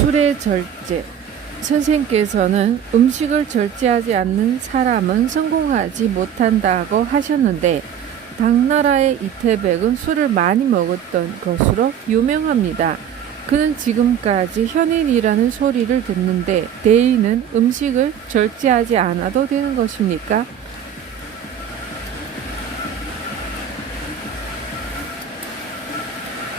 술의 절제. 선생께서는 음식을 절제하지 않는 사람은 성공하지 못한다고 하셨는데, 당나라의 이태백은 술을 많이 먹었던 것으로 유명합니다. 그는 지금까지 현인이라는 소리를 듣는데, 대의는 음식을 절제하지 않아도 되는 것입니까?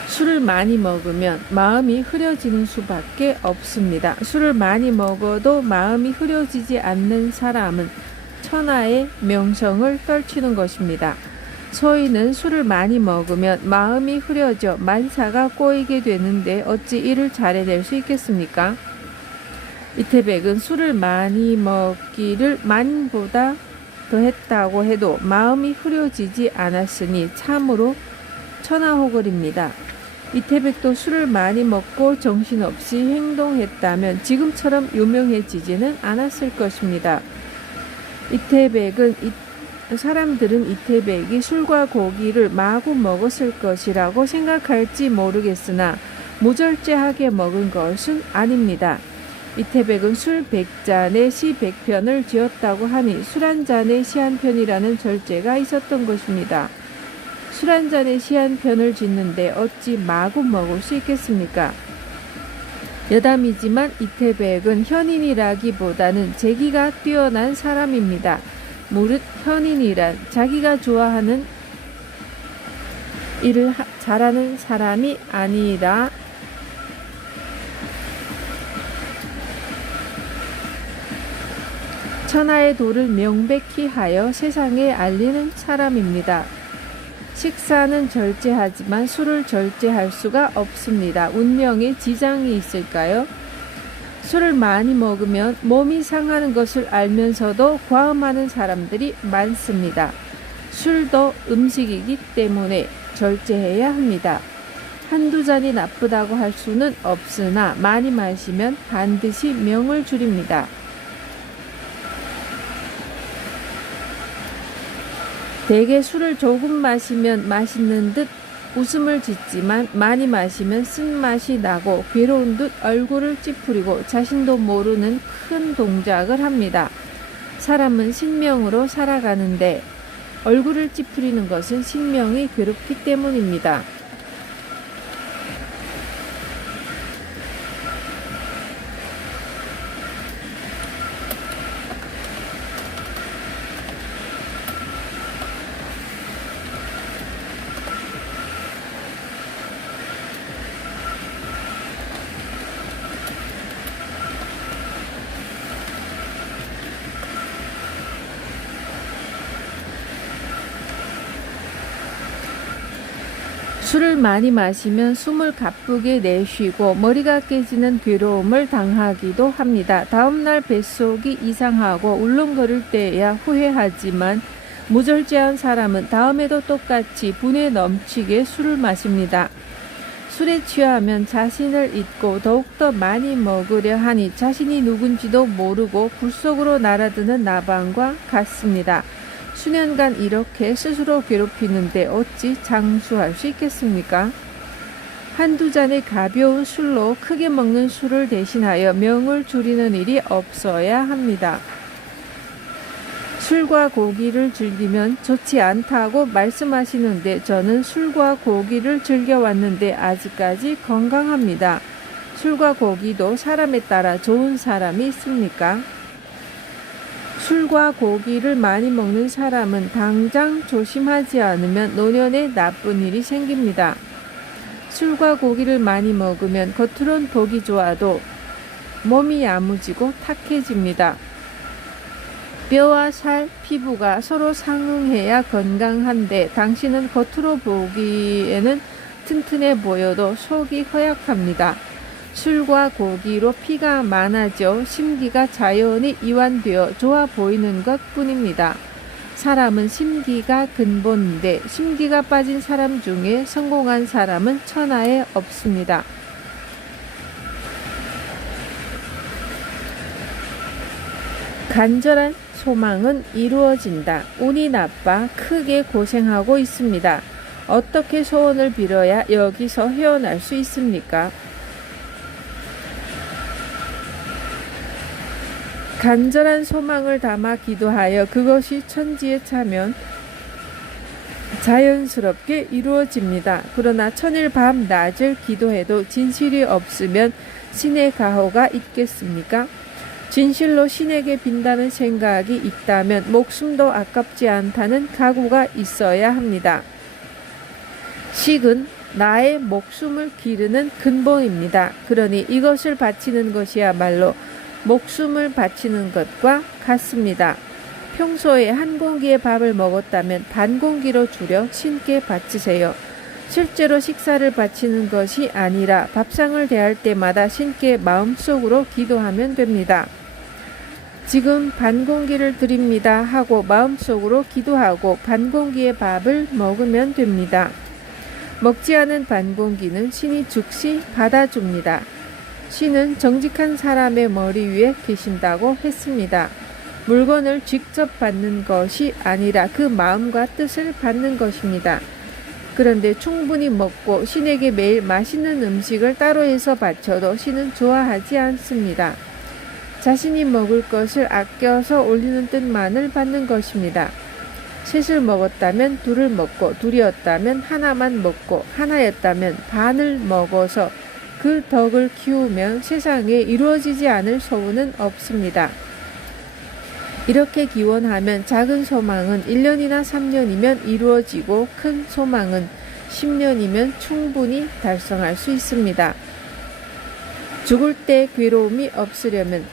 술을 많이 먹으면 마음이 흐려지는 수밖에 없습니다. 술을 많이 먹어도 마음이 흐려지지 않는 사람은 천하의 명성을 떨치는 것입니다. 소인은 술을 많이 먹으면 마음이 흐려져 만사가 꼬이게 되는데 어찌 이를 잘해낼 수 있겠습니까? 이태백은 술을 많이 먹기를 만보다 더했다고 해도 마음이 흐려지지 않았으니 참으로 천하호걸입니다. 이태백도 술을 많이 먹고 정신없이 행동했다면 지금처럼 유명해지지는 않았을 것입니다. 사람들은 이태백이 술과 고기를 마구 먹었을 것이라고 생각할지 모르겠으나 무절제하게 먹은 것은 아닙니다. 이태백은 술 100잔에 시 100편을 지었다고 하니 술 한 잔에 시 한 편이라는 절제가 있었던 것입니다. 술 한 잔에 시 한 편을 짓는데 어찌 마구 먹을 수 있겠습니까? 여담이지만 이태백은 현인이라기보다는 재기가 뛰어난 사람입니다. 무릇 현인이란 자기가 좋아하는 일을 잘하는 사람이 아니라 천하의 도를 명백히 하여 세상에 알리는 사람입니다. 식사는 절제하지만 술을 절제할 수가 없습니다. 운명에 지장이 있을까요? 술을 많이 먹으면 몸이 상하는 것을 알면서도 과음하는 사람들이 많습니다. 술도 음식이기 때문에 절제해야 합니다. 한두 잔이 나쁘다고 할 수는 없으나 많이 마시면 반드시 명을 줄입니다. 대개 술을 조금 마시면 맛있는 듯 웃음을 짓지만 많이 마시면 쓴맛이 나고 괴로운 듯 얼굴을 찌푸리고 자신도 모르는 큰 동작을 합니다. 사람은 신명으로 살아가는데 얼굴을 찌푸리는 것은 신명이 괴롭기 때문입니다. 술을 많이 마시면 숨을 가쁘게 내쉬고 머리가 깨지는 괴로움을 당하기도 합니다. 다음날 뱃속이 이상하고 울렁거릴 때야 후회하지만 무절제한 사람은 다음에도 똑같이 분에 넘치게 술을 마십니다. 술에 취하면 자신을 잊고 더욱더 많이 먹으려 하니 자신이 누군지도 모르고 불 속으로 날아드는 나방과 같습니다. 수년간 이렇게 스스로 괴롭히는데 어찌 장수할 수 있겠습니까? 한두 잔의 가벼운 술로 크게 먹는 술을 대신하여 명을 줄이는 일이 없어야 합니다. 술과 고기를 즐기면 좋지 않다고 말씀하시는데 저는 술과 고기를 즐겨왔는데 아직까지 건강합니다. 술과 고기도 사람에 따라 좋은 사람이 있습니까? 술과 고기를 많이 먹는 사람은 당장 조심하지 않으면 노년에 나쁜 일이 생깁니다. 술과 고기를 많이 먹으면 겉으론 보기 좋아도 몸이 야무지고 탁해집니다. 뼈와 살, 피부가 서로 상응해야 건강한데 당신은 겉으로 보기에는 튼튼해 보여도 속이 허약합니다. 술과 고기로 피가 많아져 심기가 자연히 이완되어 좋아 보이는 것 뿐입니다. 사람은 심기가 근본인데 심기가 빠진 사람 중에 성공한 사람은 천하에 없습니다. 간절한 소망은 이루어진다. 운이 나빠 크게 고생하고 있습니다. 어떻게 소원을 빌어야 여기서 헤어날 수 있습니까? 간절한 소망을 담아 기도하여 그것이 천지에 차면 자연스럽게 이루어집니다. 그러나 천일 밤 낮을 기도해도 진실이 없으면 신의 가호가 있겠습니까? 진실로 신에게 빈다는 생각이 있다면 목숨도 아깝지 않다는 각오가 있어야 합니다. 식은 나의 목숨을 기르는 근본입니다. 그러니 이것을 바치는 것이야말로 목숨을 바치는 것과 같습니다. 평소에 한 공기의 밥을 먹었다면 반 공기로 줄여 신께 바치세요. 실제로 식사를 바치는 것이 아니라 밥상을 대할 때마다 신께 마음속으로 기도하면 됩니다. 지금 반 공기를 드립니다 하고 마음속으로 기도하고 반 공기의 밥을 먹으면 됩니다. 먹지 않은 반 공기는 신이 즉시 받아줍니다. 신은 정직한 사람의 머리 위에 계신다고 했습니다. 물건을 직접 받는 것이 아니라 그 마음과 뜻을 받는 것입니다. 그런데 충분히 먹고 신에게 매일 맛있는 음식을 따로 해서 바쳐도 신은 좋아하지 않습니다. 자신이 먹을 것을 아껴서 올리는 뜻만을 받는 것입니다. 셋을 먹었다면 둘을 먹고 둘이었다면 하나만 먹고 하나였다면 반을 먹어서 그 덕을 키우면 세상에 이루어지지 않을 소원은 없습니다. 이렇게 기원하면 작은 소망은 1년이나 3년이면 이루어지고 큰 소망은 10년이면 충분히 달성할 수 있습니다. 죽을 때 괴로움이 없으려면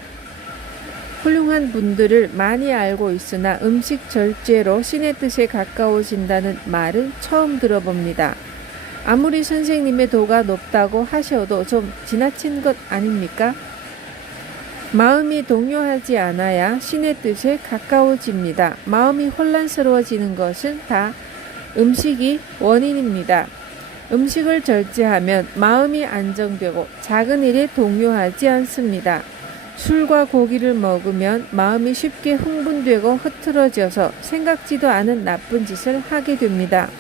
훌륭한 분들을 많이 알고 있으나 음식 절제로 신의 뜻에 가까워진다는 말은 처음 들어봅니다. 아무리 선생님의 도가 높다고 하셔도 좀 지나친 것 아닙니까? 마음이 동요하지 않아야 신의 뜻에 가까워집니다. 마음이 혼란스러워지는 것은 다 음식이 원인입니다. 음식을 절제하면 마음이 안정되고 작은 일에 동요하지 않습니다. 술과 고기를 먹으면 마음이 쉽게 흥분되고 흐트러져서 생각지도 않은 나쁜 짓을 하게 됩니다.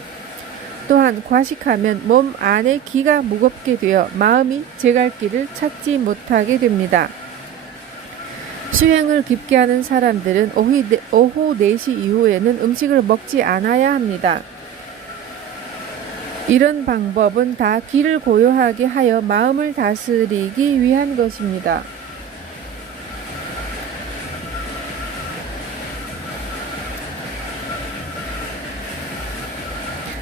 또한 과식하면 몸 안에 기가 무겁게 되어 마음이 제갈 길을 찾지 못하게 됩니다. 수행을 깊게 하는 사람들은 오후 4시 이후에는 음식을 먹지 않아야 합니다. 이런 방법은 다 기를 고요하게 하여 마음을 다스리기 위한 것입니다.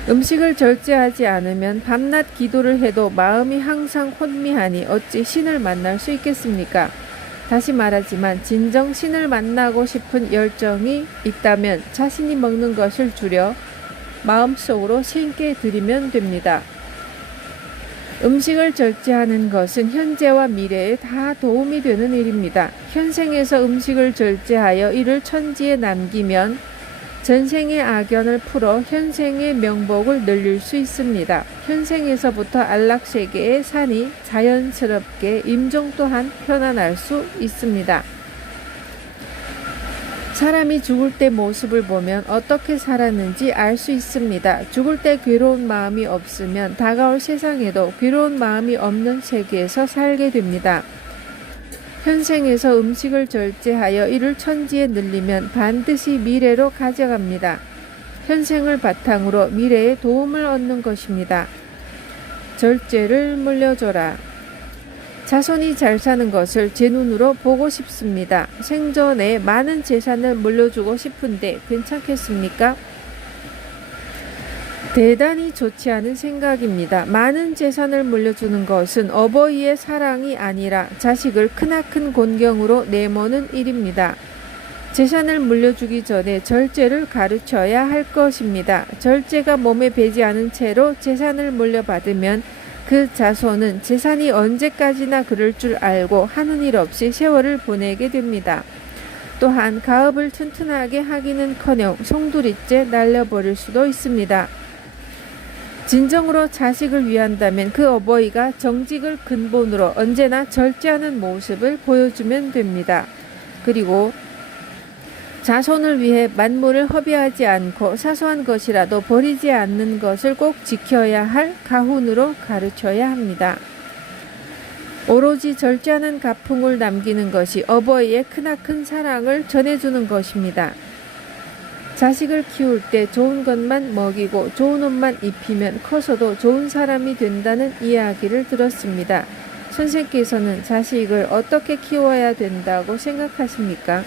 음식을 절제하지 않으면 밤낮 기도를 해도 마음이 항상 혼미하니 어찌 신을 만날 수 있겠습니까? 다시 말하지만 진정 신을 만나고 싶은 열정이 있다면 자신이 먹는 것을 줄여 마음속으로 신께 드리면 됩니다. 음식을 절제하는 것은 현재와 미래에 다 도움이 되는 일입니다. 현생에서 음식을 절제하여 이를 천지에 남기면 전생의 악연을 풀어 현생의 명복을 늘릴 수 있습니다. 현생에서부터 안락세계의 산이 자연스럽게 임종 또한 편안할 수 있습니다. 사람이 죽을 때 모습을 보면 어떻게 살았는지 알 수 있습니다. 죽을 때 괴로운 마음이 없으면 다가올 세상에도 괴로운 마음이 없는 세계에서 살게 됩니다. 현생에서 음식을 절제하여 이를 천지에 늘리면 반드시 미래로 가져갑니다. 현생을 바탕으로 미래에 도움을 얻는 것입니다. 절제를 물려줘라. 자손이 잘 사는 것을 제 눈으로 보고 싶습니다. 생전에 많은 재산을 물려주고 싶은데 괜찮겠습니까? 대단히 좋지 않은 생각입니다. 많은 재산을 물려주는 것은 어버이의 사랑이 아니라 자식을 크나큰 곤경으로 내모는 일입니다. 재산을 물려주기 전에 절제를 가르쳐야 할 것입니다. 절제가 몸에 배지 않은 채로 재산을 물려받으면 그 자손은 재산이 언제까지나 그럴 줄 알고 하는 일 없이 세월을 보내게 됩니다. 또한 가업을 튼튼하게 하기는커녕 송두리째 날려버릴 수도 있습니다. 진정으로 자식을 위한다면 그 어버이가 정직을 근본으로 언제나 절제하는 모습을 보여주면 됩니다. 그리고 자손을 위해 만물을 허비하지 않고 사소한 것이라도 버리지 않는 것을 꼭 지켜야 할 가훈으로 가르쳐야 합니다. 오로지 절제하는 가풍을 남기는 것이 어버이의 크나큰 사랑을 전해주는 것입니다. 자식을 키울 때 좋은 것만 먹이고 좋은 옷만 입히면 커서도 좋은 사람이 된다는 이야기를 들었습니다. 선생께서는 자식을 어떻게 키워야 된다고 생각하십니까?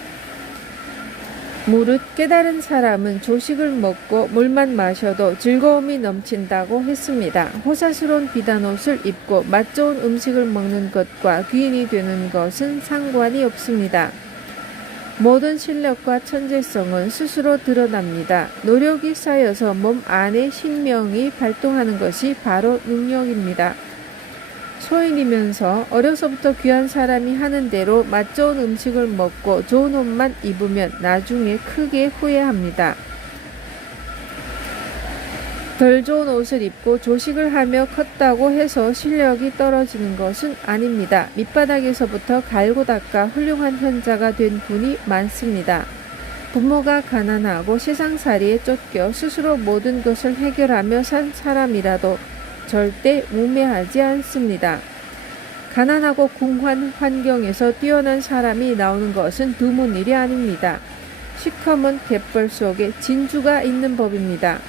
무릇 깨달은 사람은 조식을 먹고 물만 마셔도 즐거움이 넘친다고 했습니다. 호사스러운 비단옷을 입고 맛 좋은 음식을 먹는 것과 귀인이 되는 것은 상관이 없습니다. 모든 실력과 천재성은 스스로 드러납니다. 노력이 쌓여서 몸 안에 신명이 발동하는 것이 바로 능력입니다. 소인이면서 어려서부터 귀한 사람이 하는 대로 맛 좋은 음식을 먹고 좋은 옷만 입으면 나중에 크게 후회합니다. 덜 좋은 옷을 입고 조식을 하며 컸다고 해서 실력이 떨어지는 것은 아닙니다. 밑바닥에서부터 갈고 닦아 훌륭한 현자가 된 분이 많습니다. 부모가 가난하고 세상살이에 쫓겨 스스로 모든 것을 해결하며 산 사람이라도 절대 우매하지 않습니다. 가난하고 궁한 환경에서 뛰어난 사람이 나오는 것은 드문 일이 아닙니다. 시커먼 갯벌 속에 진주가 있는 법입니다.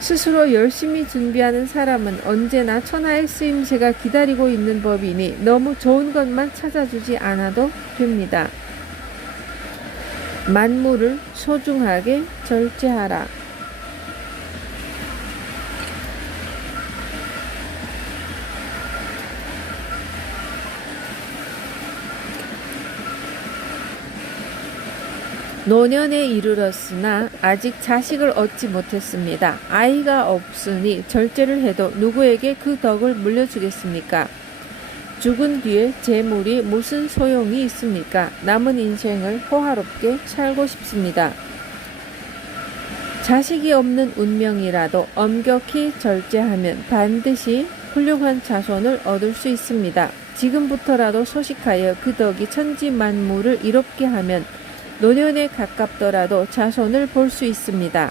스스로 열심히 준비하는 사람은 언제나 천하의 쓰임새가 기다리고 있는 법이니 너무 좋은 것만 찾아주지 않아도 됩니다. 만물을 소중하게 절제하라. 노년에 이르렀으나 아직 자식을 얻지 못했습니다. 아이가 없으니 절제를 해도 누구에게 그 덕을 물려주겠습니까? 죽은 뒤에 재물이 무슨 소용이 있습니까? 남은 인생을 호화롭게 살고 싶습니다. 자식이 없는 운명이라도 엄격히 절제하면 반드시 훌륭한 자손을 얻을 수 있습니다. 지금부터라도 소식하여 그 덕이 천지만물을 이롭게 하면 노년에 가깝더라도 자손을 볼 수 있습니다.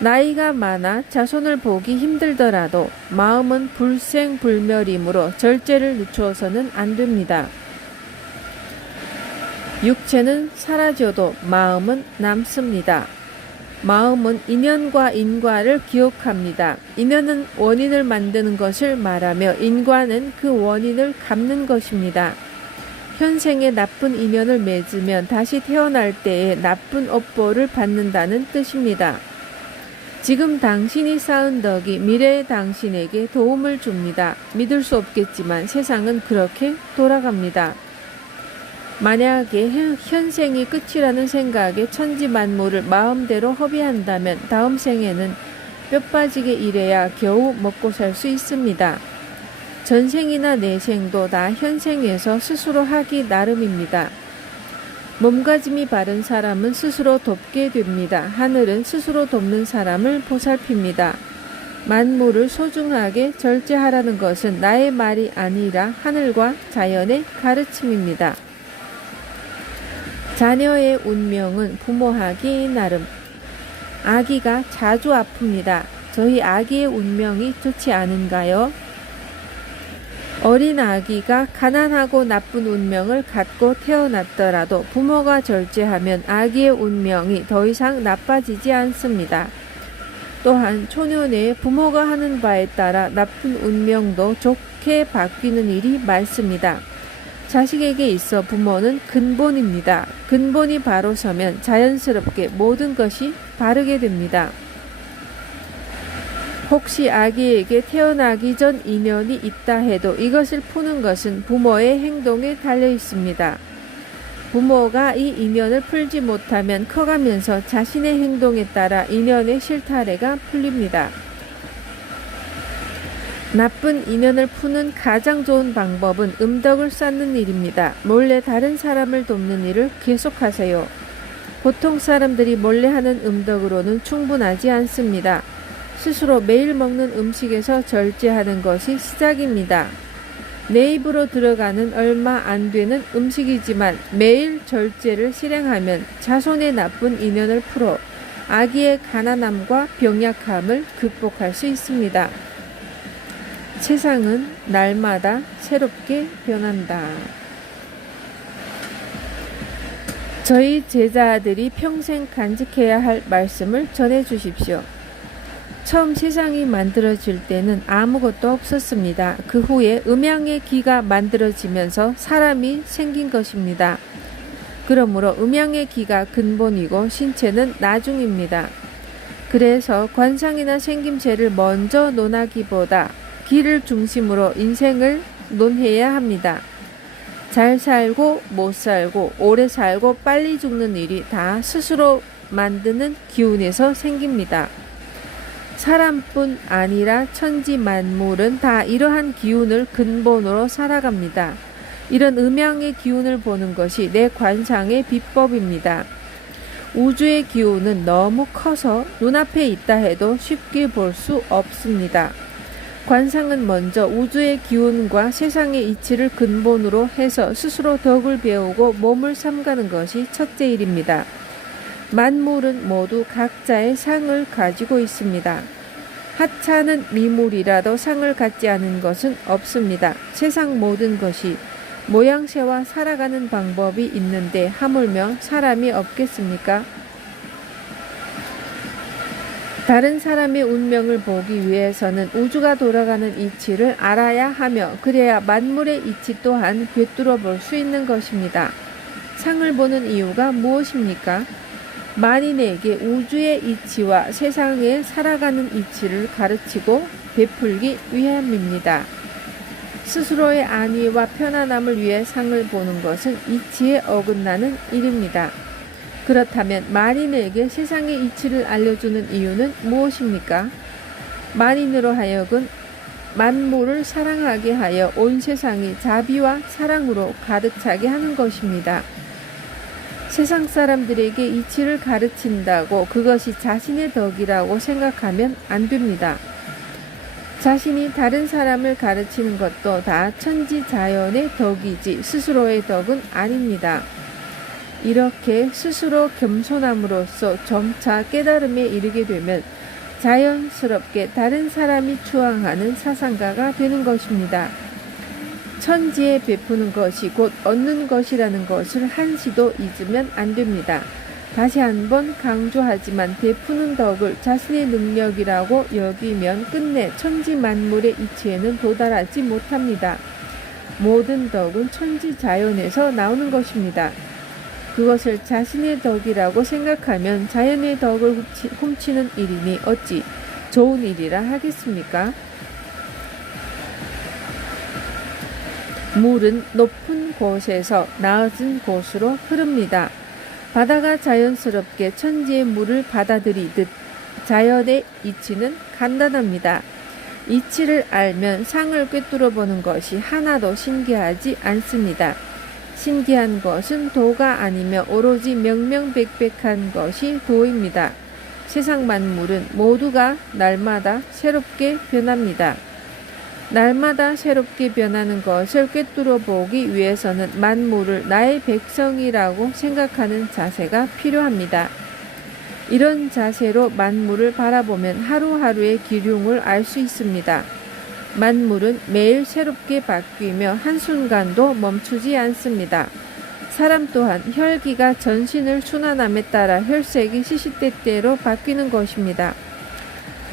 나이가 많아 자손을 보기 힘들더라도 마음은 불생불멸이므로 절제를 늦추어서는 안 됩니다. 육체는 사라져도 마음은 남습니다. 마음은 인연과 인과를 기억합니다. 인연은 원인을 만드는 것을 말하며 인과는 그 원인을 갚는 것입니다. 현생에 나쁜 인연을 맺으면 다시 태어날 때에 나쁜 업보를 받는다는 뜻입니다. 지금 당신이 쌓은 덕이 미래의 당신에게 도움을 줍니다. 믿을 수 없겠지만 세상은 그렇게 돌아갑니다. 만약에 현생이 끝이라는 생각에 천지만물을 마음대로 허비한다면 다음 생에는 뼈 빠지게 일해야 겨우 먹고 살 수 있습니다. 전생이나 내생도 다 현생에서 스스로 하기 나름입니다. 몸가짐이 바른 사람은 스스로 돕게 됩니다. 하늘은 스스로 돕는 사람을 보살핍니다. 만물을 소중하게 절제하라는 것은 나의 말이 아니라 하늘과 자연의 가르침입니다. 자녀의 운명은 부모하기 나름. 아기가 자주 아픕니다. 저희 아기의 운명이 좋지 않은가요? 어린 아기가 가난하고 나쁜 운명을 갖고 태어났더라도 부모가 절제하면 아기의 운명이 더 이상 나빠지지 않습니다. 또한 초년에 부모가 하는 바에 따라 나쁜 운명도 좋게 바뀌는 일이 많습니다. 자식에게 있어 부모는 근본입니다. 근본이 바로 서면 자연스럽게 모든 것이 바르게 됩니다. 혹시 아기에게 태어나기 전 인연이 있다 해도 이것을 푸는 것은 부모의 행동에 달려 있습니다. 부모가 이 인연을 풀지 못하면 커가면서 자신의 행동에 따라 인연의 실타래가 풀립니다. 나쁜 인연을 푸는 가장 좋은 방법은 음덕을 쌓는 일입니다. 몰래 다른 사람을 돕는 일을 계속하세요. 보통 사람들이 몰래 하는 음덕으로는 충분하지 않습니다. 스스로 매일 먹는 음식에서 절제하는 것이 시작입니다. 내 입으로 들어가는 얼마 안 되는 음식이지만 매일 절제를 실행하면 자손의 나쁜 인연을 풀어 아기의 가난함과 병약함을 극복할 수 있습니다. 세상은 날마다 새롭게 변한다. 저희 제자들이 평생 간직해야 할 말씀을 전해 주십시오. 처음 세상이 만들어질 때는 아무것도 없었습니다. 그 후에 음양의 기가 만들어지면서 사람이 생긴 것입니다. 그러므로 음양의 기가 근본이고 신체는 나중입니다. 그래서 관상이나 생김새를 먼저 논하기보다 기를 중심으로 인생을 논해야 합니다. 잘 살고 못 살고 오래 살고 빨리 죽는 일이 다 스스로 만드는 기운에서 생깁니다. 사람뿐 아니라 천지 만물은 다 이러한 기운을 근본으로 살아갑니다. 이런 음양의 기운을 보는 것이 내 관상의 비법입니다. 우주의 기운은 너무 커서 눈앞에 있다 해도 쉽게 볼 수 없습니다. 관상은 먼저 우주의 기운과 세상의 이치를 근본으로 해서 스스로 덕을 배우고 몸을 삼가는 것이 첫째 일입니다. 만물은 모두 각자의 상을 가지고 있습니다. 하찮은 미물이라도 상을 갖지 않은 것은 없습니다. 세상 모든 것이 모양새와 살아가는 방법이 있는데 하물며 사람이 없겠습니까? 다른 사람의 운명을 보기 위해서는 우주가 돌아가는 이치를 알아야 하며 그래야 만물의 이치 또한 꿰뚫어 볼 수 있는 것입니다. 상을 보는 이유가 무엇입니까? 만인에게 우주의 이치와 세상에 살아가는 이치를 가르치고 베풀기 위함입니다. 스스로의 안위와 편안함을 위해 상을 보는 것은 이치에 어긋나는 일입니다. 그렇다면 만인에게 세상의 이치를 알려주는 이유는 무엇입니까? 만인으로 하여금 만물을 사랑하게 하여 온 세상이 자비와 사랑으로 가득 차게 하는 것입니다. 세상 사람들에게 이치를 가르친다고 그것이 자신의 덕이라고 생각하면 안 됩니다. 자신이 다른 사람을 가르치는 것도 다 천지자연의 덕이지 스스로의 덕은 아닙니다. 이렇게 스스로 겸손함으로써 점차 깨달음에 이르게 되면 자연스럽게 다른 사람이 추앙하는 사상가가 되는 것입니다. 천지에 베푸는 것이 곧 얻는 것이라는 것을 한시도 잊으면 안 됩니다. 다시 한번 강조하지만 베푸는 덕을 자신의 능력이라고 여기면 끝내 천지 만물의 이치에는 도달하지 못합니다. 모든 덕은 천지 자연에서 나오는 것입니다. 그것을 자신의 덕이라고 생각하면 자연의 덕을 훔치는 일이니 어찌 좋은 일이라 하겠습니까? 물은 높은 곳에서 낮은 곳으로 흐릅니다. 바다가 자연스럽게 천지의 물을 받아들이듯 자연의 이치는 간단합니다. 이치를 알면 상을 꿰뚫어 보는 것이 하나도 신기하지 않습니다. 신기한 것은 도가 아니며 오로지 명명백백한 것이 도입니다. 세상 만물은 모두가 날마다 새롭게 변합니다. 날마다 새롭게 변하는 것을 꿰뚫어 보기 위해서는 만물을 나의 백성이라고 생각하는 자세가 필요합니다. 이런 자세로 만물을 바라보면 하루하루의 기륭을 알 수 있습니다. 만물은 매일 새롭게 바뀌며 한순간도 멈추지 않습니다. 사람 또한 혈기가 전신을 순환함에 따라 혈색이 시시때때로 바뀌는 것입니다.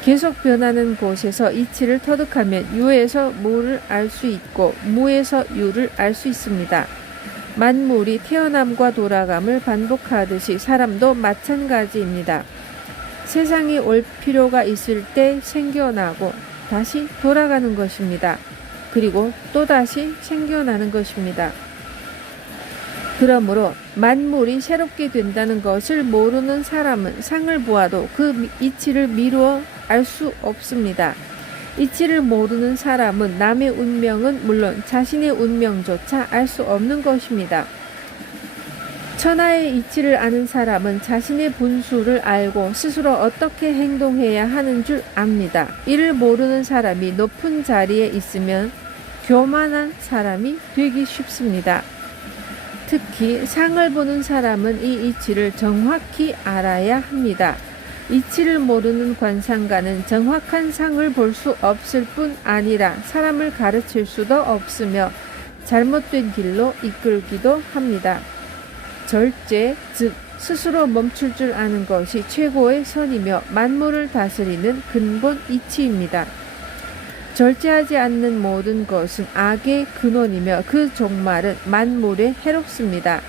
계속 변하는 곳에서 이치를 터득하면 유에서 무를 알 수 있고 무에서 유를 알 수 있습니다. 만물이 태어남과 돌아감을 반복하듯이 사람도 마찬가지입니다. 세상이 올 필요가 있을 때 생겨나고 다시 돌아가는 것입니다. 그리고 또다시 생겨나는 것입니다. 그러므로 만물이 새롭게 된다는 것을 모르는 사람은 상을 보아도 그 이치를 미루어 알 수 없습니다. 이치를 모르는 사람은 남의 운명은 물론 자신의 운명조차 알 수 없는 것입니다. 천하의 이치를 아는 사람은 자신의 분수를 알고 스스로 어떻게 행동해야 하는 줄 압니다. 이를 모르는 사람이 높은 자리에 있으면 교만한 사람이 되기 쉽습니다. 특히 상을 보는 사람은 이 이치를 정확히 알아야 합니다. 이치를 모르는 관상가는 정확한 상을 볼 수 없을 뿐 아니라 사람을 가르칠 수도 없으며 잘못된 길로 이끌기도 합니다. 절제, 즉 스스로 멈출 줄 아는 것이 최고의 선이며 만물을 다스리는 근본 이치입니다. 절제하지 않는 모든 것은 악의 근원이며 그 종말은 만물에 해롭습니다.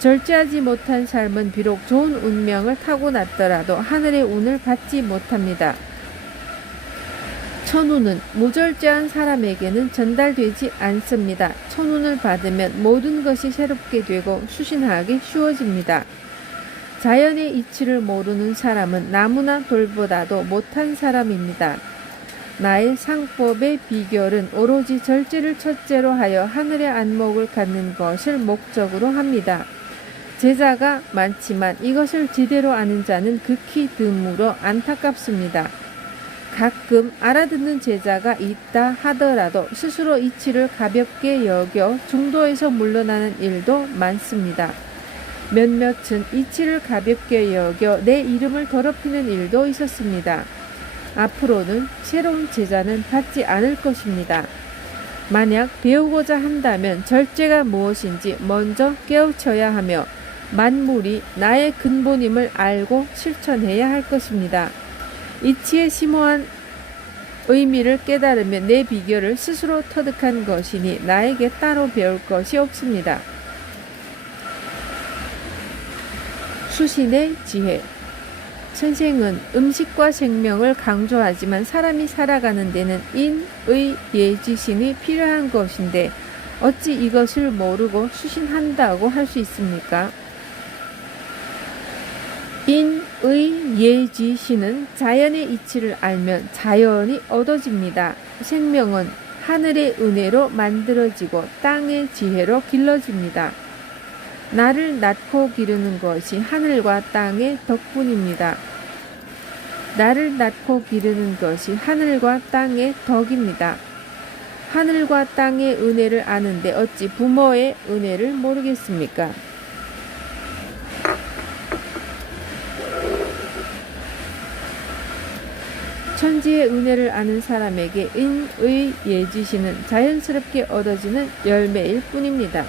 절제하지 못한 삶은 비록 좋은 운명을 타고났더라도 하늘의 운을 받지 못합니다. 천운은 무절제한 사람에게는 전달되지 않습니다. 천운을 받으면 모든 것이 새롭게 되고 수신하기 쉬워집니다. 자연의 이치를 모르는 사람은 나무나 돌보다도 못한 사람입니다. 나의 상법의 비결은 오로지 절제를 첫째로 하여 하늘의 안목을 갖는 것을 목적으로 합니다. 제자가 많지만 이것을 제대로 아는 자는 극히 드물어 안타깝습니다. 가끔 알아듣는 제자가 있다 하더라도 스스로 이치를 가볍게 여겨 중도에서 물러나는 일도 많습니다. 몇몇은 이치를 가볍게 여겨 내 이름을 더럽히는 일도 있었습니다. 앞으로는 새로운 제자는 받지 않을 것입니다. 만약 배우고자 한다면 절제가 무엇인지 먼저 깨우쳐야 하며 만물이 나의 근본임을 알고 실천해야 할 것입니다. 이치의 심오한 의미를 깨달으면 내 비결을 스스로 터득한 것이니 나에게 따로 배울 것이 없습니다. 수신의 지혜. 선생은 음식과 생명을 강조하지만 사람이 살아가는 데는 인, 의, 예지신이 필요한 것인데 어찌 이것을 모르고 수신한다고 할 수 있습니까? 인, 의, 예지신은 자연의 이치를 알면 자연이 얻어집니다. 생명은 하늘의 은혜로 만들어지고 땅의 지혜로 길러집니다. 나를 낳고 기르는 것이 하늘과 땅의 덕분입니다. 나를 낳고 기르는 것이 하늘과 땅의 덕입니다. 하늘과 땅의 은혜를 아는데 어찌 부모의 은혜를 모르겠습니까? 천지의 은혜를 아는 사람에게 인, 의, 예지신은 자연스럽게 얻어지는 열매일 뿐입니다.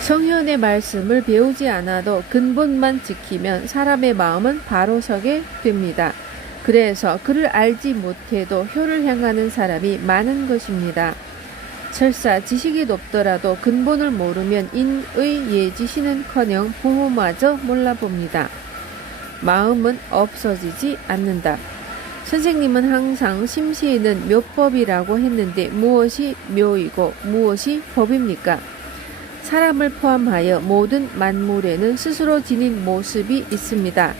성현의 말씀을 배우지 않아도 근본만 지키면 사람의 마음은 바로 서게 됩니다. 그래서 그를 알지 못해도 효를 향하는 사람이 많은 것입니다. 설사 지식이 높더라도 근본을 모르면 인의 예지신은커녕 부모마저 몰라봅니다. 마음은 없어지지 않는다. 선생님은 항상 심시에는 묘법이라고 했는데 무엇이 묘이고 무엇이 법입니까? 사람을 포함하여 모든 만물에는 스스로 지닌 모습이 있습니다.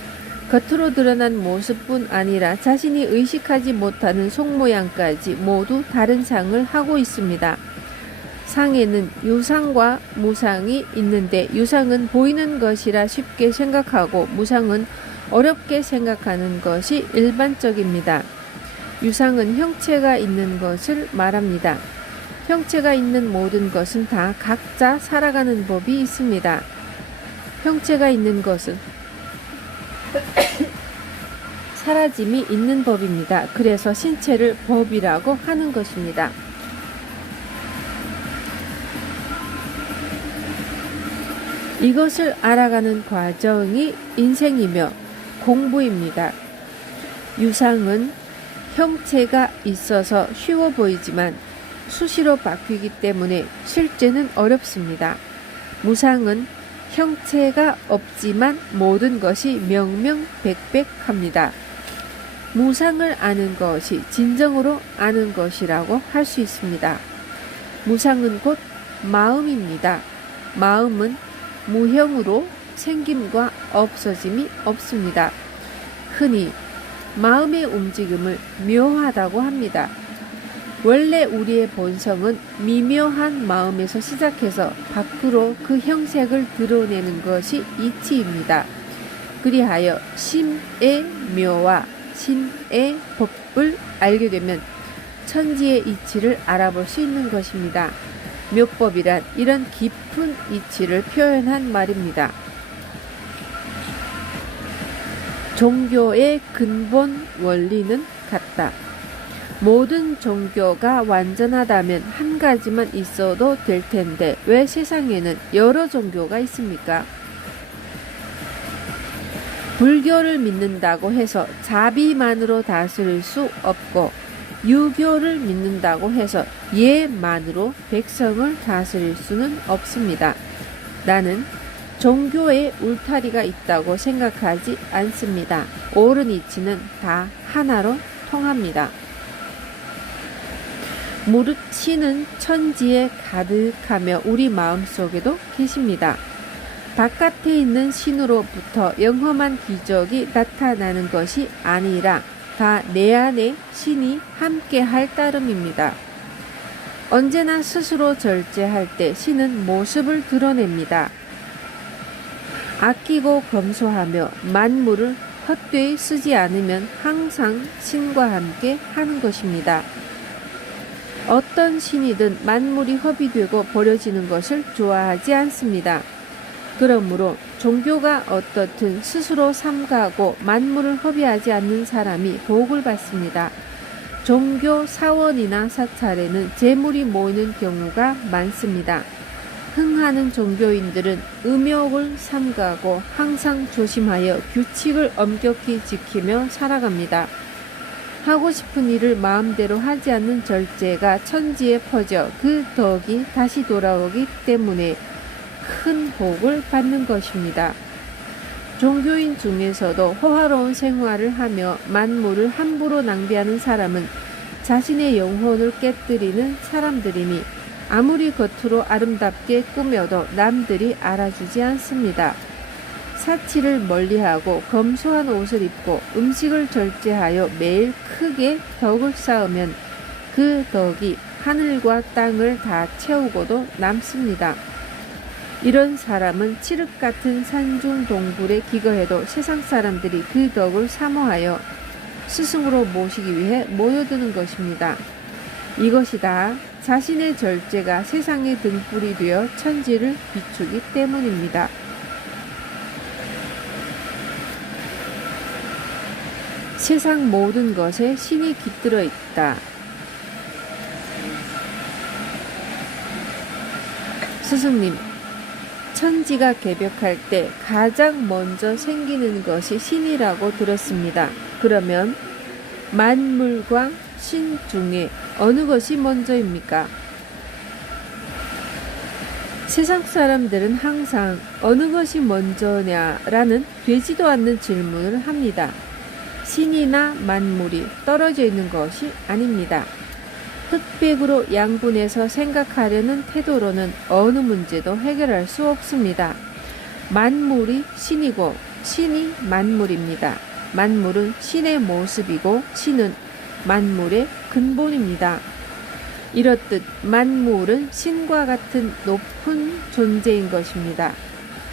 겉으로 드러난 모습뿐 아니라 자신이 의식하지 못하는 속모양까지 모두 다른 상을 하고 있습니다. 상에는 유상과 무상이 있는데 유상은 보이는 것이라 쉽게 생각하고 무상은 어렵게 생각하는 것이 일반적입니다. 유상은 형체가 있는 것을 말합니다. 형체가 있는 모든 것은 다 각자 살아가는 법이 있습니다. 형체가 있는 것은 사라짐이 있는 법입니다. 그래서 신체를 법이라고 하는 것입니다. 이것을 알아가는 과정이 인생이며 공부입니다. 유상은 형체가 있어서 쉬워 보이지만 수시로 바뀌기 때문에 실제는 어렵습니다. 무상은 형체가 없지만 모든 것이 명명백백합니다. 무상을 아는 것이 진정으로 아는 것이라고 할 수 있습니다. 무상은 곧 마음입니다. 마음은 무형으로 생김과 없어짐이 없습니다. 흔히 마음의 움직임을 묘하다고 합니다. 원래 우리의 본성은 미묘한 마음에서 시작해서 밖으로 그 형색을 드러내는 것이 이치입니다. 그리하여 심의 묘와 신의 법을 알게 되면 천지의 이치를 알아볼 수 있는 것입니다. 묘법이란 이런 깊은 이치를 표현한 말입니다. 종교의 근본 원리는 같다. 모든 종교가 완전하다면 한 가지만 있어도 될 텐데 왜 세상에는 여러 종교가 있습니까? 불교를 믿는다고 해서 자비만으로 다스릴 수 없고 유교를 믿는다고 해서 예만으로 백성을 다스릴 수는 없습니다. 나는 종교에 울타리가 있다고 생각하지 않습니다. 옳은 이치는 다 하나로 통합니다. 무릇 신은 천지에 가득하며 우리 마음속에도 계십니다. 바깥에 있는 신으로부터 영험한 기적이 나타나는 것이 아니라 다 내 안에 신이 함께할 따름입니다. 언제나 스스로 절제할 때 신은 모습을 드러냅니다. 아끼고 검소하며 만물을 헛되이 쓰지 않으면 항상 신과 함께 하는 것입니다. 어떤 신이든 만물이 허비되고 버려지는 것을 좋아하지 않습니다. 그러므로 종교가 어떻든 스스로 삼가고 만물을 허비하지 않는 사람이 복을 받습니다. 종교 사원이나 사찰에는 재물이 모이는 경우가 많습니다. 흥하는 종교인들은 음욕을 삼가고 항상 조심하여 규칙을 엄격히 지키며 살아갑니다. 하고 싶은 일을 마음대로 하지 않는 절제가 천지에 퍼져 그 덕이 다시 돌아오기 때문에 큰 복을 받는 것입니다. 종교인 중에서도 호화로운 생활을 하며 만물을 함부로 낭비하는 사람은 자신의 영혼을 깨뜨리는 사람들이니 아무리 겉으로 아름답게 꾸며도 남들이 알아주지 않습니다. 사치를 멀리하고 검소한 옷을 입고 음식을 절제하여 매일 크게 덕을 쌓으면 그 덕이 하늘과 땅을 다 채우고도 남습니다. 이런 사람은 칠흑 같은 산중 동굴에 기거해도 세상 사람들이 그 덕을 사모하여 스승으로 모시기 위해 모여드는 것입니다. 이것이 다 자신의 절제가 세상의 등불이 되어 천지를 비추기 때문입니다. 세상 모든 것에 신이 깃들어 있다. 스승님, 천지가 개벽할 때 가장 먼저 생기는 것이 신이라고 들었습니다. 그러면 만물과 신 중에 어느 것이 먼저입니까? 세상 사람들은 항상 어느 것이 먼저냐라는 되지도 않는 질문을 합니다. 신이나 만물이 떨어져 있는 것이 아닙니다. 흑백으로 양분해서 생각하려는 태도로는 어느 문제도 해결할 수 없습니다. 만물이 신이고 신이 만물입니다. 만물은 신의 모습이고 신은 만물의 근본입니다. 이렇듯 만물은 신과 같은 높은 존재인 것입니다.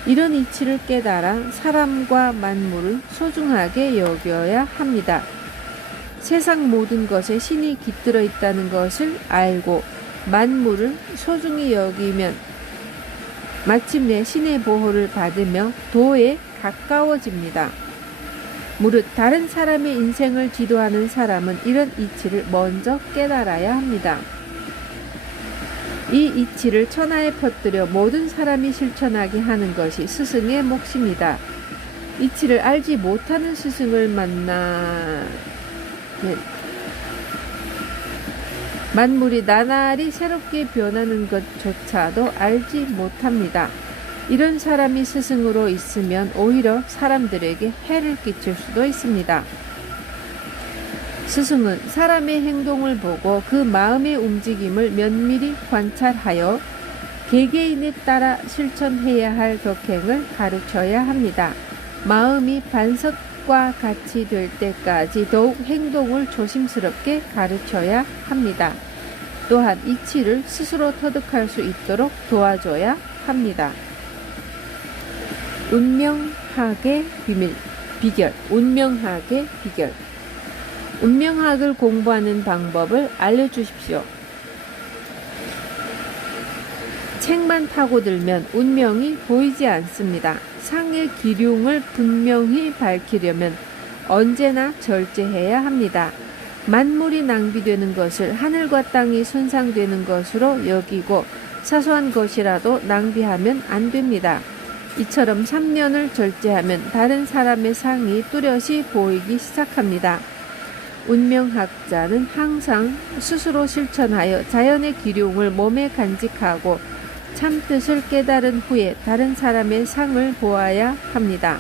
이런 이치를 깨달아 사람과 만물을 소중하게 여겨야 합니다. 세상 모든 것에 신이 깃들어 있다는 것을 알고 만물을 소중히 여기면 마침내 신의 보호를 받으며 도에 가까워집니다. 무릇 다른 사람의 인생을 지도하는 사람은 이런 이치를 먼저 깨달아야 합니다. 이 이치를 천하에 퍼뜨려 모든 사람이 실천하게 하는 것이 스승의 몫입니다. 이치를 알지 못하는 스승을 만나면 만물이 나날이 새롭게 변하는 것조차도 알지 못합니다. 이런 사람이 스승으로 있으면 오히려 사람들에게 해를 끼칠 수도 있습니다. 스승은 사람의 행동을 보고 그 마음의 움직임을 면밀히 관찰하여 개개인에 따라 실천해야 할 덕행을 가르쳐야 합니다. 마음이 반석과 같이 될 때까지 더욱 행동을 조심스럽게 가르쳐야 합니다. 또한 이치를 스스로 터득할 수 있도록 도와줘야 합니다. 운명학의 비밀. 비결, 운명학의 비결. 운명학을 공부하는 방법을 알려주십시오. 책만 파고들면 운명이 보이지 않습니다. 상의 기륭을 분명히 밝히려면 언제나 절제해야 합니다. 만물이 낭비되는 것을 하늘과 땅이 손상되는 것으로 여기고 사소한 것이라도 낭비하면 안 됩니다. 이처럼 3년을 절제하면 다른 사람의 상이 뚜렷이 보이기 시작합니다. 운명학자는 항상 스스로 실천하여 자연의 기륭을 몸에 간직하고 참뜻을 깨달은 후에 다른 사람의 상을 보아야 합니다.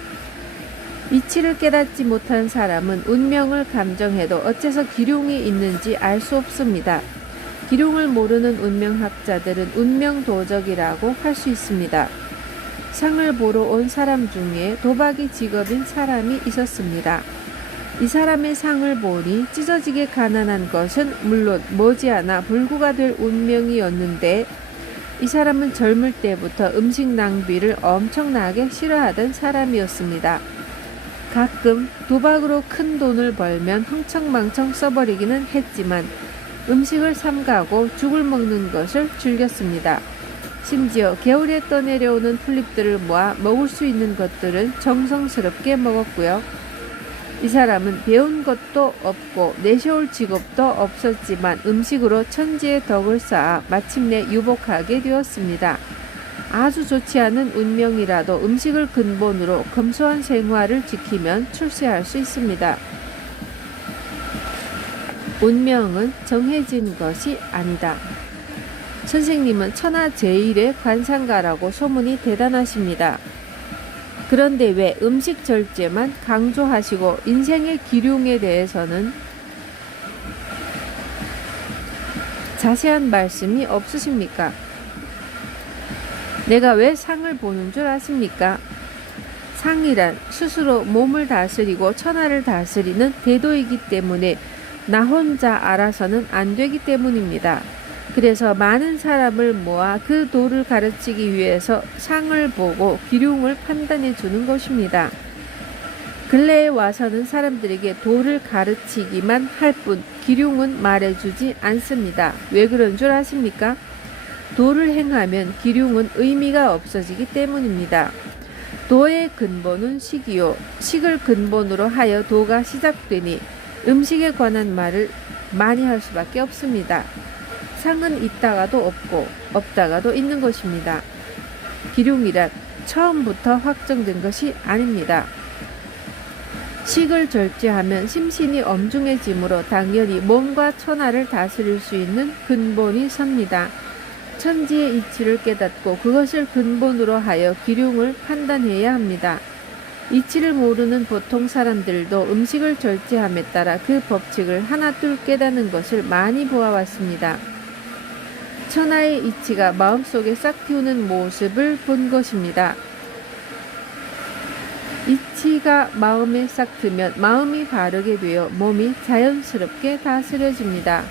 이치를 깨닫지 못한 사람은 운명을 감정해도 어째서 기륭이 있는지 알 수 없습니다. 기륭을 모르는 운명학자들은 운명도적이라고 할 수 있습니다. 상을 보러 온 사람 중에 도박이 직업인 사람이 있었습니다. 이 사람의 상을 보니 찢어지게 가난한 것은 물론 머지않아 불구가 될 운명이었는데 이 사람은 젊을 때부터 음식 낭비를 엄청나게 싫어하던 사람이었습니다. 가끔 도박으로 큰 돈을 벌면 흥청망청 써버리기는 했지만 음식을 삼가고 죽을 먹는 것을 즐겼습니다. 심지어 겨울에 떠내려오는 풀잎들을 모아 먹을 수 있는 것들은 정성스럽게 먹었고요. 이 사람은 배운 것도 없고 내세울 직업도 없었지만 음식으로 천지의 덕을 쌓아 마침내 유복하게 되었습니다. 아주 좋지 않은 운명이라도 음식을 근본으로 검소한 생활을 지키면 출세할 수 있습니다. 운명은 정해진 것이 아니다. 선생님은 천하제일의 관상가라고 소문이 대단하십니다. 그런데 왜 음식 절제만 강조하시고 인생의 기륭에 대해서는 자세한 말씀이 없으십니까? 내가 왜 상을 보는 줄 아십니까? 상이란 스스로 몸을 다스리고 천하를 다스리는 대도이기 때문에 나 혼자 알아서는 안 되기 때문입니다. 그래서 많은 사람을 모아 그 도를 가르치기 위해서 상을 보고 기륭을 판단해 주는 것입니다. 근래에 와서는 사람들에게 도를 가르치기만 할 뿐 기륭은 말해주지 않습니다. 왜 그런 줄 아십니까? 도를 행하면 기륭은 의미가 없어지기 때문입니다. 도의 근본은 식이요. 식을 근본으로 하여 도가 시작되니 음식에 관한 말을 많이 할 수밖에 없습니다. 상은 있다가도 없고 없다가도 있는 것입니다. 기륭이란 처음부터 확정된 것이 아닙니다. 식을 절제하면 심신이 엄중해지므로 당연히 몸과 천하를 다스릴 수 있는 근본이 섭니다. 천지의 이치를 깨닫고 그것을 근본으로 하여 기륭을 판단해야 합니다. 이치를 모르는 보통 사람들도 음식을 절제함에 따라 그 법칙을 하나둘 깨닫는 것을 많이 보아왔습니다. 천하의 이치가 마음속에 싹 틔우는 모습을 본 것입니다. 이치가 마음에 싹 트면 마음이 바르게 되어 몸이 자연스럽게 다스려집니다.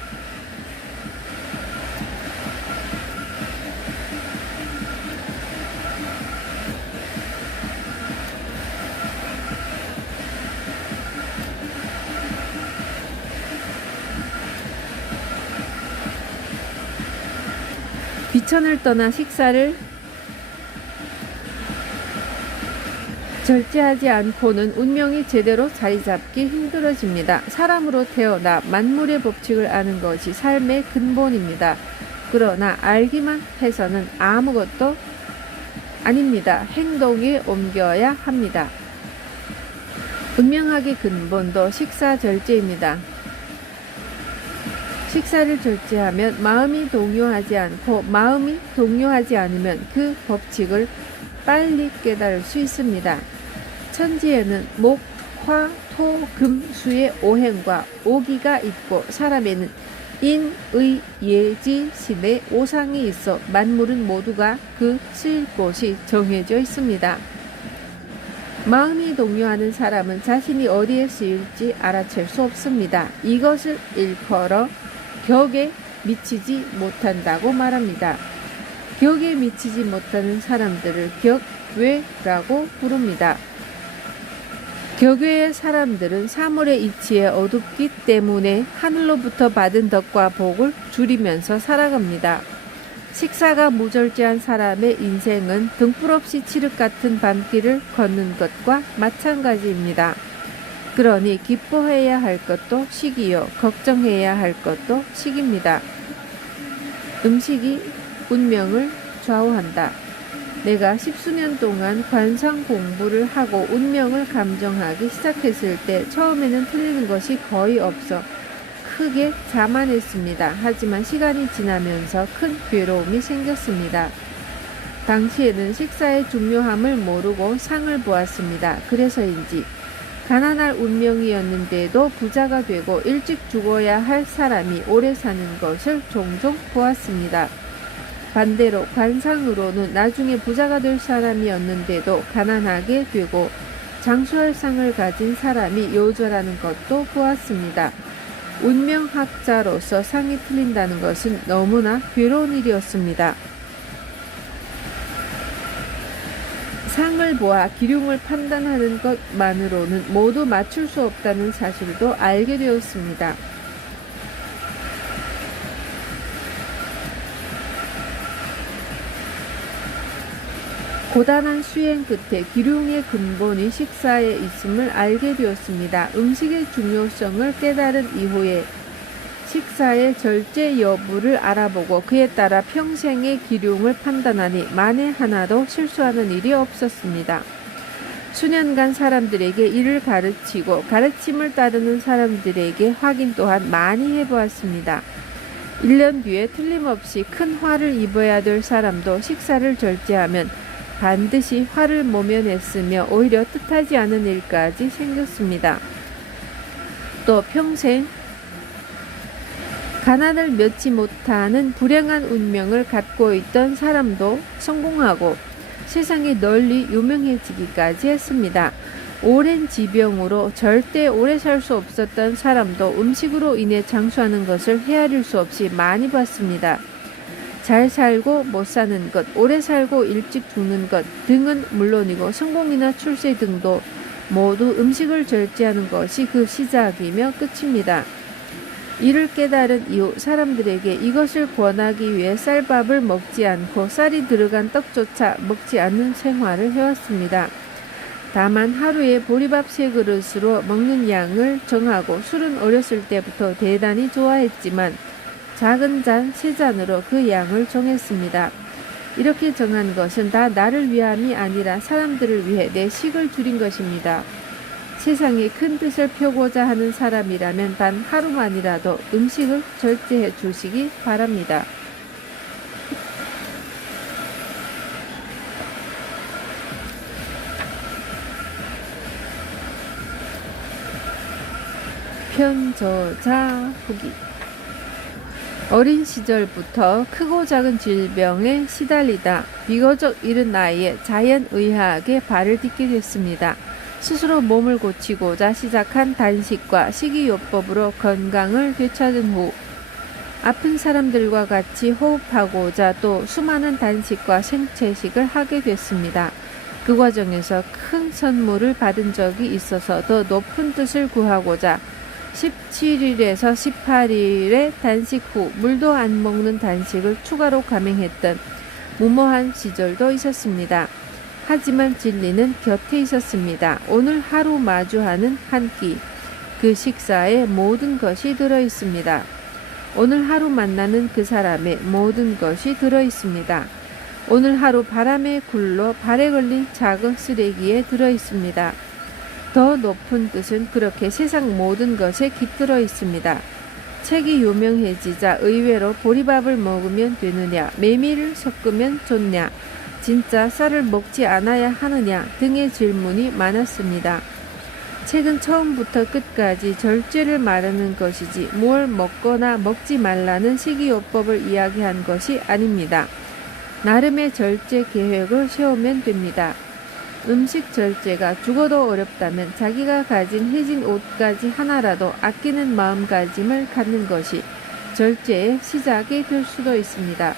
비천을 떠나 식사를 절제하지 않고는 운명이 제대로 자리잡기 힘들어집니다. 사람으로 태어나 만물의 법칙을 아는 것이 삶의 근본입니다. 그러나 알기만 해서는 아무것도 아닙니다. 행동에 옮겨야 합니다. 운명학의 근본도 식사 절제입니다. 식사를 절제하면 마음이 동요하지 않고 마음이 동요하지 않으면 그 법칙을 빨리 깨달을 수 있습니다. 천지에는 목, 화, 토, 금, 수의 오행과 오기가 있고 사람에는 인, 의, 예지, 신의 오상이 있어 만물은 모두가 그 쓰일 곳이 정해져 있습니다. 마음이 동요하는 사람은 자신이 어디에 쓰일지 알아챌 수 없습니다. 이것을 일컬어 격에 미치지 못한다고 말합니다. 격에 미치지 못하는 사람들을 격외라고 부릅니다. 격외의 사람들은 사물의 이치에 어둡기 때문에 하늘로부터 받은 덕과 복을 줄이면서 살아갑니다. 식사가 모자랄한 사람의 인생은 등불 없이 칠흑 같은 밤길을 걷는 것과 마찬가지입니다. 그러니 기뻐해야 할 것도 시기요, 걱정해야 할 것도 시기입니다. 음식이 운명을 좌우한다. 내가 10수년 동안 관상 공부를 하고 운명을 감정하기 시작했을 때 처음에는 틀리는 것이 거의 없어 크게 자만했습니다. 하지만 시간이 지나면서 큰 괴로움이 생겼습니다. 당시에는 식사의 중요함을 모르고 상을 보았습니다. 그래서인지 가난할 운명이었는데도 부자가 되고 일찍 죽어야 할 사람이 오래 사는 것을 종종 보았습니다. 반대로 관상으로는 나중에 부자가 될 사람이었는데도 가난하게 되고 장수할 상을 가진 사람이 요절하는 것도 보았습니다. 운명학자로서 상이 틀린다는 것은 너무나 괴로운 일이었습니다. 상을 보아 기륭을 판단하는 것만으로는 모두 맞출 수 없다는 사실도 알게 되었습니다. 고단한 수행 끝에 기륭의 근본이 식사에 있음을 알게 되었습니다. 음식의 중요성을 깨달은 이후에 식사의 절제 여부를 알아보고 그에 따라 평생의 기륭을 판단하니 만에 하나도 실수하는 일이 없었습니다. 수년간 사람들에게 일을 가르치고 가르침을 따르는 사람들에게 확인 또한 많이 해보았습니다. 1년 뒤에 틀림없이 큰 화를 입어야 될 사람도 식사를 절제하면 반드시 화를 모면했으며 오히려 뜻하지 않은 일까지 생겼습니다. 또 평생 가난을 면치 못하는 불행한 운명을 갖고 있던 사람도 성공하고 세상에 널리 유명해지기까지 했습니다. 오랜 지병으로 절대 오래 살 수 없었던 사람도 음식으로 인해 장수하는 것을 헤아릴 수 없이 많이 봤습니다. 잘 살고 못 사는 것, 오래 살고 일찍 죽는 것 등은 물론이고 성공이나 출세 등도 모두 음식을 절제하는 것이 그 시작이며 끝입니다. 이를 깨달은 이후 사람들에게 이것을 권하기 위해 쌀밥을 먹지 않고 쌀이 들어간 떡조차 먹지 않는 생활을 해왔습니다. 다만 하루에 보리밥 3그릇으로 먹는 양을 정하고 술은 어렸을 때부터 대단히 좋아했지만 작은 잔 3잔으로 그 양을 정했습니다. 이렇게 정한 것은 다 나를 위함이 아니라 사람들을 위해 내 식을 줄인 것입니다. 세상에 큰 뜻을 펴고자 하는 사람이라면 단 하루만이라도 음식을 절제해 주시기 바랍니다. 편저자 후기. 어린 시절부터 크고 작은 질병에 시달리다 비교적 이른 나이에 자연의학에 발을 딛게 됐습니다. 스스로 몸을 고치고자 시작한 단식과 식이요법으로 건강을 되찾은 후 아픈 사람들과 같이 호흡하고자 또 수많은 단식과 생채식을 하게 됐습니다. 그 과정에서 큰 선물을 받은 적이 있어서 더 높은 뜻을 구하고자 17일에서 18일의 단식 후 물도 안 먹는 단식을 추가로 감행했던 무모한 시절도 있었습니다. 하지만 진리는 곁에 있었습니다. 오늘 하루 마주하는 한 끼, 그 식사에 모든 것이 들어있습니다. 오늘 하루 만나는 그 사람의 모든 것이 들어있습니다. 오늘 하루 바람에 굴러 발에 걸린 작은 쓰레기에 들어있습니다. 더 높은 뜻은 그렇게 세상 모든 것에 깃들어 있습니다. 책이 유명해지자 의외로 보리밥을 먹으면 되느냐, 메밀을 섞으면 좋냐, 진짜 쌀을 먹지 않아야 하느냐 등의 질문이 많았습니다. 책은 처음부터 끝까지 절제를 말하는 것이지 뭘 먹거나 먹지 말라는 식이요법을 이야기한 것이 아닙니다. 나름의 절제 계획을 세우면 됩니다. 음식 절제가 죽어도 어렵다면 자기가 가진 해진 옷가지 하나라도 아끼는 마음가짐을 갖는 것이 절제의 시작이 될 수도 있습니다.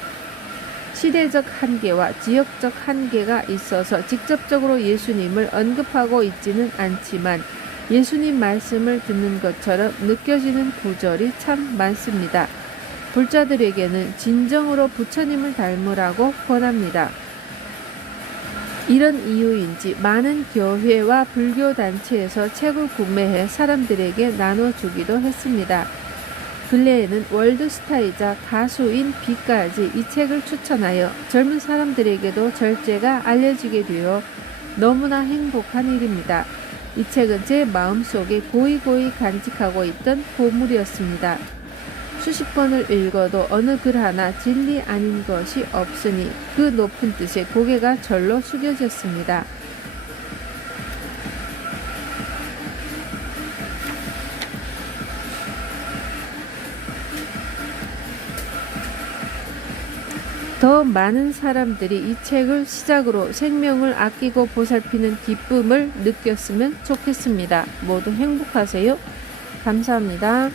시대적 한계와 지역적 한계가 있어서 직접적으로 예수님을 언급하고 있지는 않지만 예수님 말씀을 듣는 것처럼 느껴지는 구절이 참 많습니다. 불자들에게는 진정으로 부처님을 닮으라고 권합니다. 이런 이유인지 많은 교회와 불교 단체에서 책을 구매해 사람들에게 나눠주기도 했습니다. 근래에는 월드스타이자 가수인 비까지 이 책을 추천하여 젊은 사람들에게도 절제가 알려지게 되어 너무나 행복한 일입니다. 이 책은 제 마음속에 고이고이 간직하고 있던 보물이었습니다. 수십 번을 읽어도 어느 글 하나 진리 아닌 것이 없으니 그 높은 뜻에 고개가 절로 숙여졌습니다. 더 많은 사람들이 이 책을 시작으로 생명을 아끼고 보살피는 기쁨을 느꼈으면 좋겠습니다. 모두 행복하세요. 감사합니다.